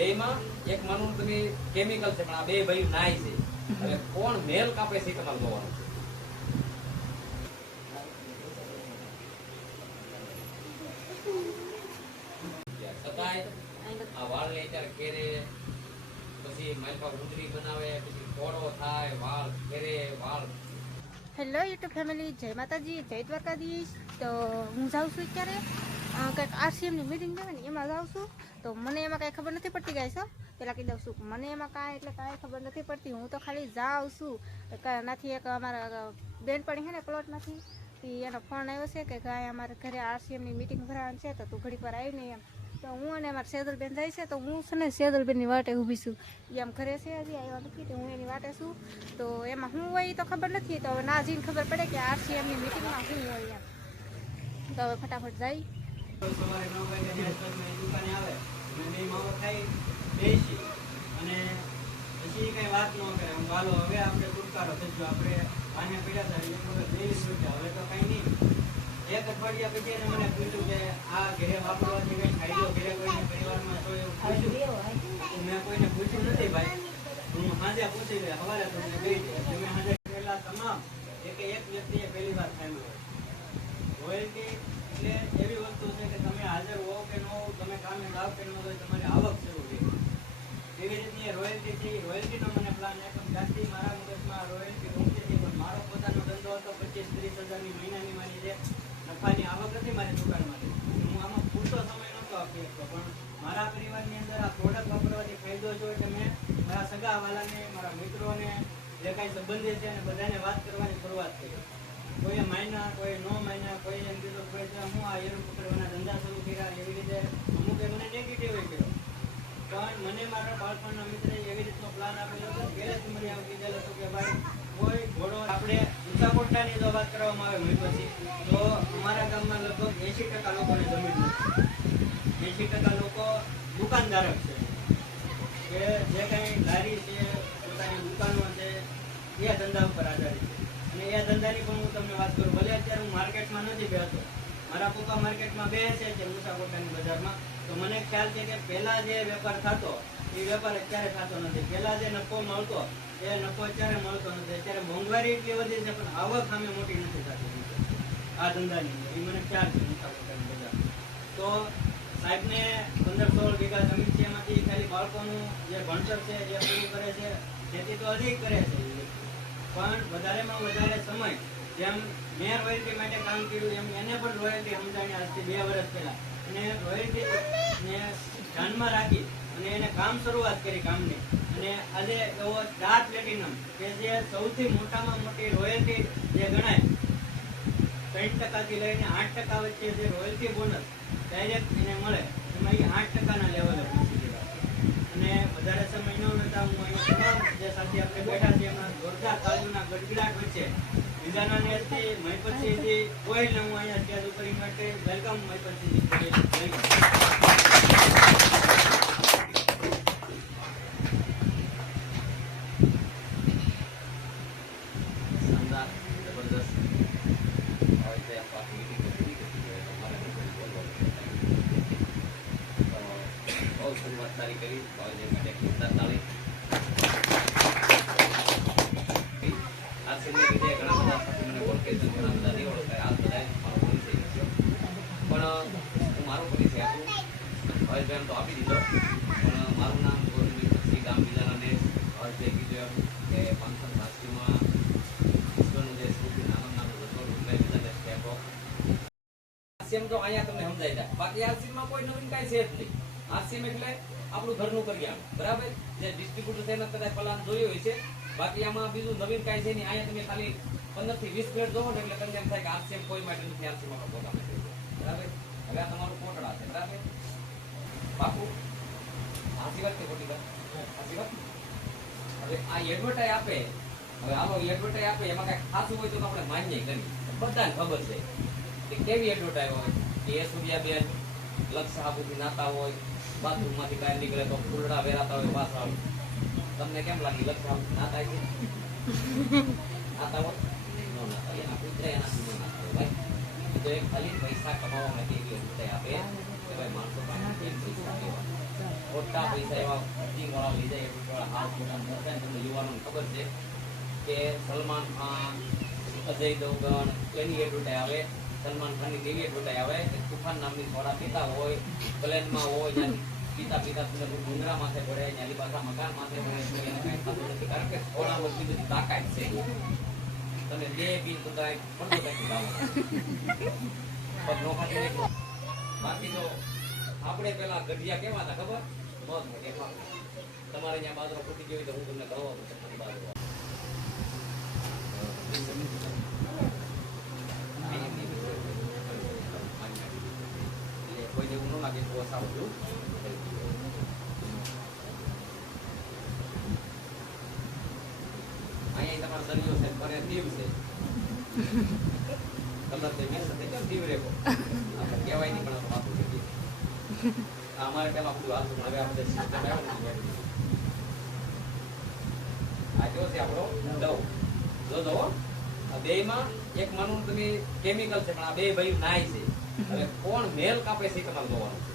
બેયમાં એક માનું તમે કેમિકલ છે, પણ આ બે ભાઈ નાય છે. હવે કોણ મેલ કાપે છે તમારે જોવાનું છે. છતાંય આ વાળ ને અત્યારે કેરે, પછી માલપા ઉંદરી બનાવે, પછી કોળો થાય, વાળ કેરે, વાળ. હેલો યુટ્યુબ ફેમિલી, જય માતાજી, જય દ્વારકાધીશ. તો હું જાઉં છું અત્યારે કંઈક આરસીએમની મિટિંગ છે ને એમાં જાઉં છું. તો મને એમાં કાંઈ ખબર નથી પડતી ગાઈસ. પેલા કહી દઉં છું, મને એમાં કાંઈ ખબર નથી પડતી. હું તો ખાલી જાઉં છું. નથી એક અમારા બેનપણી છે ને પ્લોટમાંથી, એનો ફોન આવ્યો છે કે ગાય અમારે ઘરે આરસીએમની મિટિંગ ભરવાની છે, તો તું ઘડીક વાર આવી નહીં એમ. તો હું અને અમારા સેદલબેન જાય છે, તો હું છે ને સેદલબેનની વાટે ઊભી છું. એ આમ ઘરે છે, હજી આવ્યા નથી, તો હું એની વાટે છું. તો એમાં શું હોય તો ખબર નથી. તો હવે ના જઈને ખબર પડે કે આરસીએમની મિટિંગમાં શું હોય એમ. તો હવે ફટાફટ જાય. સવારે 9 વાગે દુકાને આવે અને માવો ખાઈ બેસી અને પછી કઈ વાત ન કરે. હું હાલો હવે આપણે છુટકારો થજો, આપણે આને પીડા હતા એક વખત લઈ લીધું, હવે તો કઈ નહીં. એક અઠવાડિયા પછી એને મને પૂછ્યું કે આ ઘરે વાપરવાથી કઈ ફાયદો ઘરે કોઈને પરિવારમાં તો એવું પૂછ્યું. મેં કોઈને પૂછ્યું નથી ભાઈ. હું સાંજે પૂછી લે, સવારે તમને કહી દે. તમે સાંજે પહેલા તમામ એક વ્યક્તિએ પહેલી વાર ખાયું હોય. રોયલ્ટી એટલે એવી વસ્તુ છે કે તમે હાજર હો કે ન હો, તમે કામે જાવ કે ન હોય, તમારી આવક શરૂ થઈ. એવી રીતની રોયલ્ટીનો મને પ્લાન એકદમ જાસ્તી મારા મગજમાં રોયલ્ટી મૂકી હતી. પણ મારો પોતાનો ધંધો હતો, 25-30 હજારની મહિનાની મારી જે નફાની આવક હતી મારી દુકાનમાંથી, હું આમાં પૂરતો સમય નહોતો આપી શકતો. પણ મારા પરિવારની અંદર આ પ્રોડક્ટ વાપરવાથી ફાયદો જો એટલે મેં મારા સગાવાલાને, મારા મિત્રોને, જે કાંઈ સંબંધી છે અને બધાને વાત કરવાની શરૂઆત કરી. કોઈએ માયના, કોઈ નો માયના, કોઈ એમ કીધું કોઈ હું આ એરું પકડવાના ધંધા શરૂ કર્યા. એવી રીતે અમુકે મને નેગેટિવ કર્યો. પણ મને મારા બાળપણના મિત્રએ એવી રીતનો પ્લાન આપેલો હતો. પહેલેથી મને આવું કીધેલું હતું કે ભાઈ કોઈ ઘોડો આપણે ઊંચા કોટડાની જો વાત કરવામાં આવે પછી તો અમારા ગામમાં લગભગ 80% લોકોને જમીન નથી. 80% લોકો દુકાનદારક છે, કે જે કંઈ લારી છે, પોતાની દુકાનો છે, એ ધંધા ઉપર આધારિત છે. અને એ ધંધાની પણ હું તમને વાત કરું. ભલે અત્યારે હું માર્કેટમાં નથી બેસતો, મારા પપ્પા માર્કેટમાં બેસે છે ઊંચા કોટડાની બજારમાં. તો મને ખ્યાલ છે કે પહેલા જે વેપાર થતો એ વેપાર અત્યારે થતો નથી. પહેલા જે નફો મળતો એ નફો અત્યારે મળતો નથી. અત્યારે મોંઘવારી એટલી વધી છે, પણ આવક સામે મોટી નથી થતી આ ધંધાની. એ મને ખ્યાલ છે ઊંચા કોટડાની બજાર. તો સાહેબને 15-16 વીઘા જમીન છે, એમાંથી ખાલી બાળકોનું જે ભણતર છે એ પૂરું કરે છે. ખેતી તો હજી કરે છે, પણ વધારેમાં વધારે સમય જેમ મેં રોયલ્ટી માટે કામ કર્યું એમ એને પણ રોયલ્ટી સમજાણી આજથી 2 વર્ષ પહેલા. અને રોયલ્ટીને ધ્યાનમાં રાખી અને એને કામ શરૂઆત કરી કામની. અને આજે એવો સ્ટાર પ્લેટિનમ કે જે સૌથી મોટામાં મોટી રોયલ્ટી જે ગણાય, 3% થી લઈને 8% વચ્ચે જે રોયલ્ટી બોનસ ડાયરેક્ટ એને મળે, એમાં એ 8%ના લેવલે પહોંચી ગયા. અને વધારે સમય ન લેતા હું અહીંયા જે સાથે આપણે બેઠા છીએ એમાં જોરદાર તાળીઓના ગડગડાટ વચ્ચે બીજાના નેસથી મહિપતસિંહજી કોઈને હું અહીંયા સ્ટેજ ઉપર માટે વેલકમ મહિપતસિંહજી. તો આપી દીધો, પણ મારું નામ ગોવિંદ ગામ બીજાના ને જે કીધું એમ કે 580માં વિશ્વનું જે સૌથી નાનું બીજાને સ્ટેપો આરસીએમ તો અહીંયા તમને સમજાઈ જાય. બાકી આરસીએમમાં કોઈ નવીન કાંઈ છે જ નહીં. આરસીએમ એટલે આપણું ઘરનું કરિયાણું, બરાબર. જે ડિસ્ટ્રીબ્યુટર છે એના કદાચ પ્લાન જોયો હોય છે. બાકી આમાં બીજું નવીન કાંઈ છે નહીં. અહીંયા તમે ખાલી 15 થી 20 મિનિટ જોવો ને એટલે તમને એમ થાય કે આરસીએમ કોઈ માટે નથી, આરસીએમ આપણો પોતા માટે, બરાબર. હવે આ તમારું કોટડા છે, બરાબર. બાપુ સાચી વાત કે ખોટી વાત? સાચી વાત. હવે આ એડવર્ટાઈઝ આપે, હવે આવો એડવર્ટાઈઝ આપે એમાં કઈ ખાસું હોય તો આપણે માન્ય કરી. બધાને ખબર છે કે કેવી એડવર્ટાઈઝ હોય કે એ સૂર્યાબેન લક્ષ સાબુથી નાતા હોય, બાથરૂમમાંથી બહાર નીકળે તો ફૂલડા વેરાતા હોય પાછા. તમને કેમ લાગી લક્ષ સાબુ નાતા છે? નાતા હોય નો નાતા, એના પુત્ર એનાથી નો નાતા હોય ભાઈ. તો એક ખાલી પૈસા કમાવા માટે એવી એડવર્ટાઈઝ આપે કે ભાઈ માણસો પાસે પૈસા લેવા. ખોટા પૈસા એવા બુકિંગ વાળા લઈ જાય એટલે થોડા હાથ મોટા થતા ને તમને યુવાનોને ખબર છે કે સલમાન ખાન અજય દેવગણ એની એડવર્ટાઈ આવે, સલમાન ખાનની એવી એડવર્ટાઈ આવે કે તુફાન નામની સોડા પીતા હોય, પ્લેનમાં હોય, જ્યાં પીતા તમને ડુંગરા માથે પડે, જ્યાં પાછા મકાન માથે પડે, તો એને કાંઈ થતું નથી કારણ કે સોડામાં એટલી બધી તાકાત છે. તમે બે પીન તો કાંઈ પણ બાકી તો આપણે પેલા ગઢિયા કેવા હતા ખબર? મત મોટેમાં તમારે ત્યાં બાજરો ફૂટી ગયો હોય તો હું તમને કહું બાજરો કોઈ જેવું ન લાગે તો સારું છું. અહીંયા તમારો દરિયો છે ફરે દીવ છે કલર તો મેં સાથે કેમ દીવ રેકો આપણે કહેવાય નહીં પણ માથું છે અમારે પેલા બધું હાથું હવે આપણે સિસ્ટમ આવ્યો ને આ જો છે આપણો દવ જો આ બેયમાં એક માનું તમે કેમિકલ છે પણ આ બે ભાઈ નાય છે. હવે કોણ મેલ કાપે છે તમારે જોવાનું છે.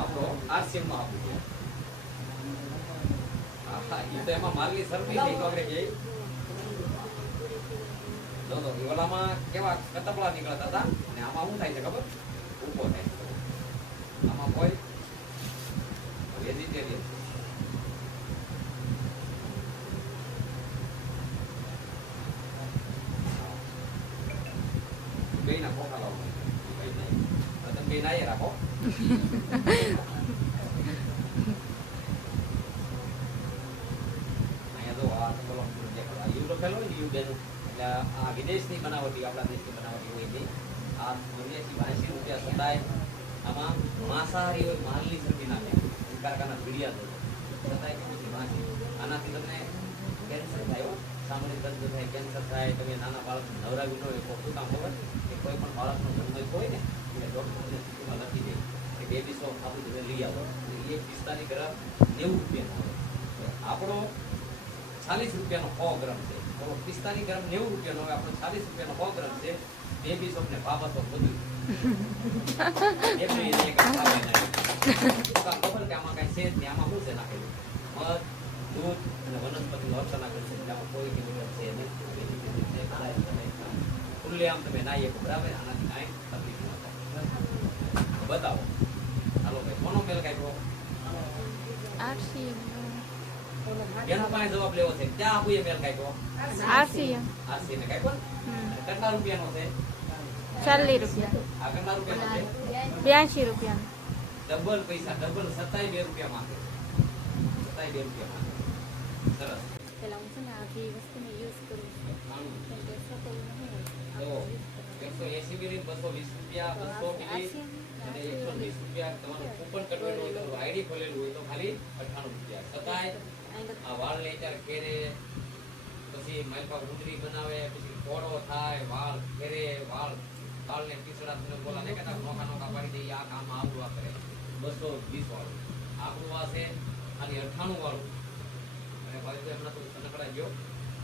આપણો આરસીએમ માં આપું છે. તો એમાં માર્લી સરફી થઈ પકડે ગઈ જો ઓલામાં કેવા કતપડા નીકળતા હતા અને આમાં શું થાય છે ખબર? ઉભો થાય છે. આમાં કોઈ વેજીટેરિયન બે ના ખોખા લાવો તમે બે ના એ રાખો. આ વિદેશની બનાવટી આપણા દેશની બનાવટી હોય છે. આ 80 રૂપિયા સદાય આમાં માંસાહારી હોય માલની સબ્જી નાખે કારખાના ભીડિયા થશે સદાય કેવું છે માછી. આનાથી તમને કેન્સર થાય, સામાન્ય દર્દ થાય, કેન્સર થાય. તમે નાના બાળક નવરાવી ન હોય તો શું કામ ખબર કે કોઈ પણ બાળકનો જન્મ હોય ને એટલે ડોક્ટરની સ્થિતિમાં લખી દે કે બેબી સોપ આપણું તમે લઈ આવો. એ 45 ગ્રામ 90 રૂપિયાનો આવે. આપણો 40 રૂપિયાનો 100 ગ્રામ છે. 45 ગ્રામ 90 રૂપિયાનો હવે આપણો 40 રૂપિયાનો 100 ગ્રામ છે. બેબી સોપ ને બાબા સોપ બધું ખબર કે આમાં કઈ છે જ નહીં. આમાં શું છે નાખેલું? મધ, દૂધ અને વનસ્પતિનો અર્થ નાખેલું છે. આમાં કોઈ કેમિકલ છે નહીં. ખુલ્લે આમ તમે નાહીએ બરાબર, આનાથી કાંઈ તકલીફ ન થાય. બતાવો હાલો ભાઈ કોનો મેલ કાઢવો? એનો પાસે જવાબ લેવો છે. ક્યાં આપું એ મેલ કાઢવો? આરસીએમ ને કાઢવો ને. કેટલા રૂપિયાનો છે? 40 રૂપિયા. આ કેટલા રૂપિયાનો છે? 82 રૂપિયા. ડબલ પૈસા, ડબલ 27 રૂપિયા માંગે. 27 રૂપિયા માંગે. સરસ. પેલા હું છે ને આ બી વસ્તુને યુઝ કરું છું. કેમ કે સકલ નહીં તો 180 મિલી 220 રૂપિયા 200 મિલી અને 120 રૂપિયા તમારું કૂપન કટવેલું હોય, તમારું આઈડી ખોલેલું હોય તો ખાલી 98 રૂપિયા. છતાંય આ વાળ ને ચાર ખેરે, પછી માલપા ઉંદરી બનાવે, પછી કોડો થાય, વાળ ખેરે, વાળ ને પીસડા તમે બોલા ને કહેતા નોકા પાડી દે. આ કામ આવું આ કરે 220 વાળું. આપણું આ છે ખાલી 98 વાળું. અને ભાઈ હમણાં તો સનકડા ગયો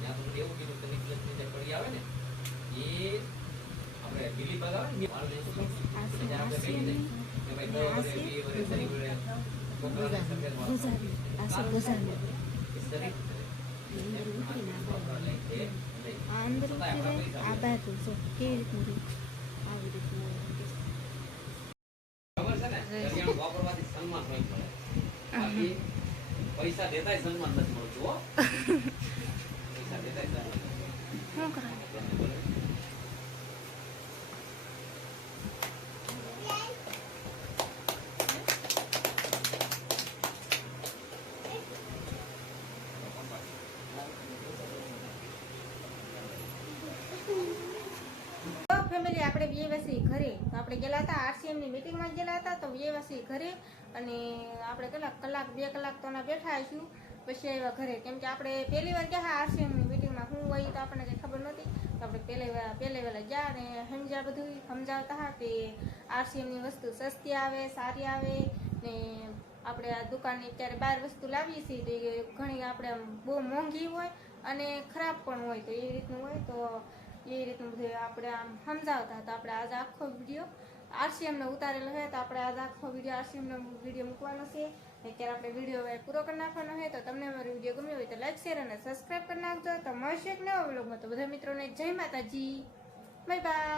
ત્યાં તમને એવું કીધું કે નિકલસની જે કડી આવે ને એ આપણે બીલી બાગ આવે ને વાળ લેશું એટલે આપણે કહી દઈએ કે ભાઈ 2 વરે 2 વરે 3 વરે છોકરાને સફેદ વાળ વાપરવાથી સન્માન નહીં મળે. બાકી પૈસા દેતા સન્માન નથી મળતું હો. પૈસા દેતા સન્માન શું કરાય? ફેમિલી આપણે વ્યવસાયી ઘરે તો આપણે ગયેલા હતા આરસીએમની મિટિંગમાં ગયેલા હતા તો વ્યવસાયી ઘરે અને આપણે કેટલાક કલાક 2 કલાક તો ના બેઠા આવીશું પછી આવ્યા ઘરે. કેમ કે આપણે પહેલી વાર ગયા આરસીએમની મિટિંગમાં શું હોય તો આપણને કંઈ ખબર નહોતી. તો આપણે પહેલે વહેલા ગયા અને સમજ્યા બધું સમજાવતા હા કે આરસીએમની વસ્તુ સસ્તી આવે, સારી આવે ને આપણે આ દુકાનની અત્યારે બહાર વસ્તુ લાવીએ છીએ તો એ ઘણી આપણે આમ બહુ મોંઘી હોય અને ખરાબ પણ હોય તો એ રીતનું હોય તો એ રીતનું બધું આપણે આમ સમજાવતા હતા. આપણે આજે આખો વિડીયો આરસીએમનો ઉતારેલો છે તો આપણે આજે આખો વિડીયો આરસીએમનો વિડીયો મૂકવાનો છે. અત્યારે આપણે વિડીયો હવે પૂરો કરી નાખવાનો છે. તો તમને અમારો વિડીયો ગમ્યો હોય તો લાઈક શેર અને સબસ્ક્રાઈબ કરી નાખજો. તો મળશે એક નવા વ્લોગમાં. તો બધા મિત્રોને જય માતાજી, બાય બાય.